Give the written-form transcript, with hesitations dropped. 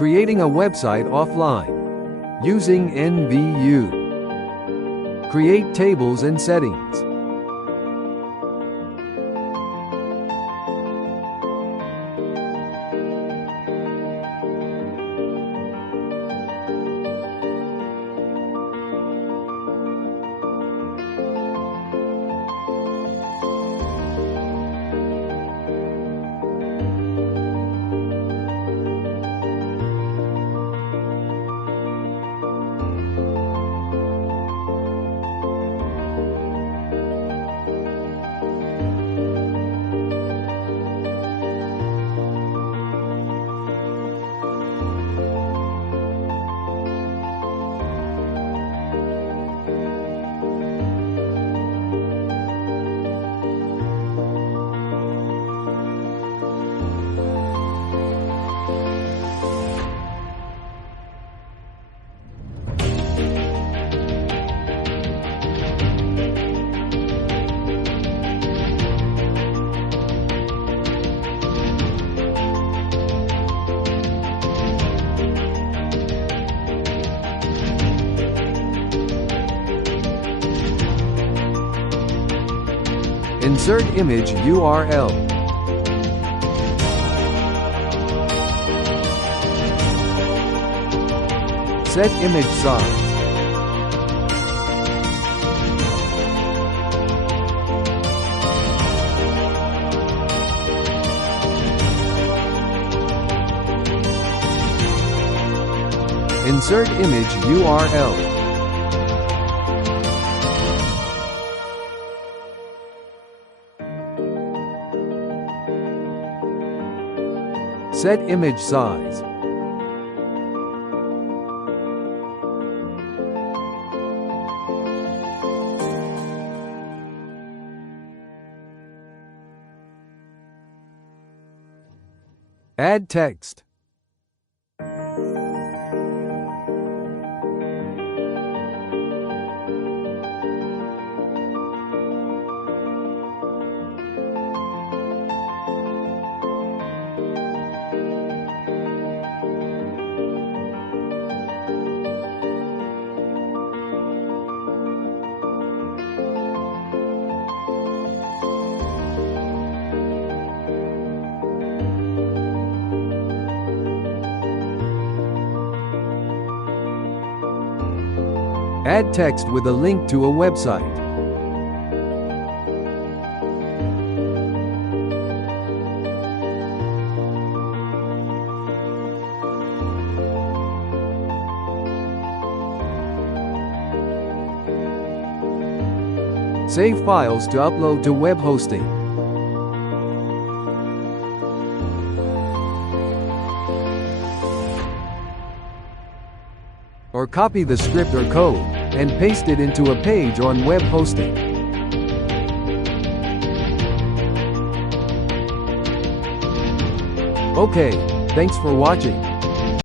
Creating a website offline. Using NVU. Create tables and settings. Insert image URL. Set image size. Insert image URL. Set image size. Add text. Add text with a link to a website. Save files to upload to web hosting. Or copy the script or code and paste it into a page on web hosting. Okay, thanks for watching.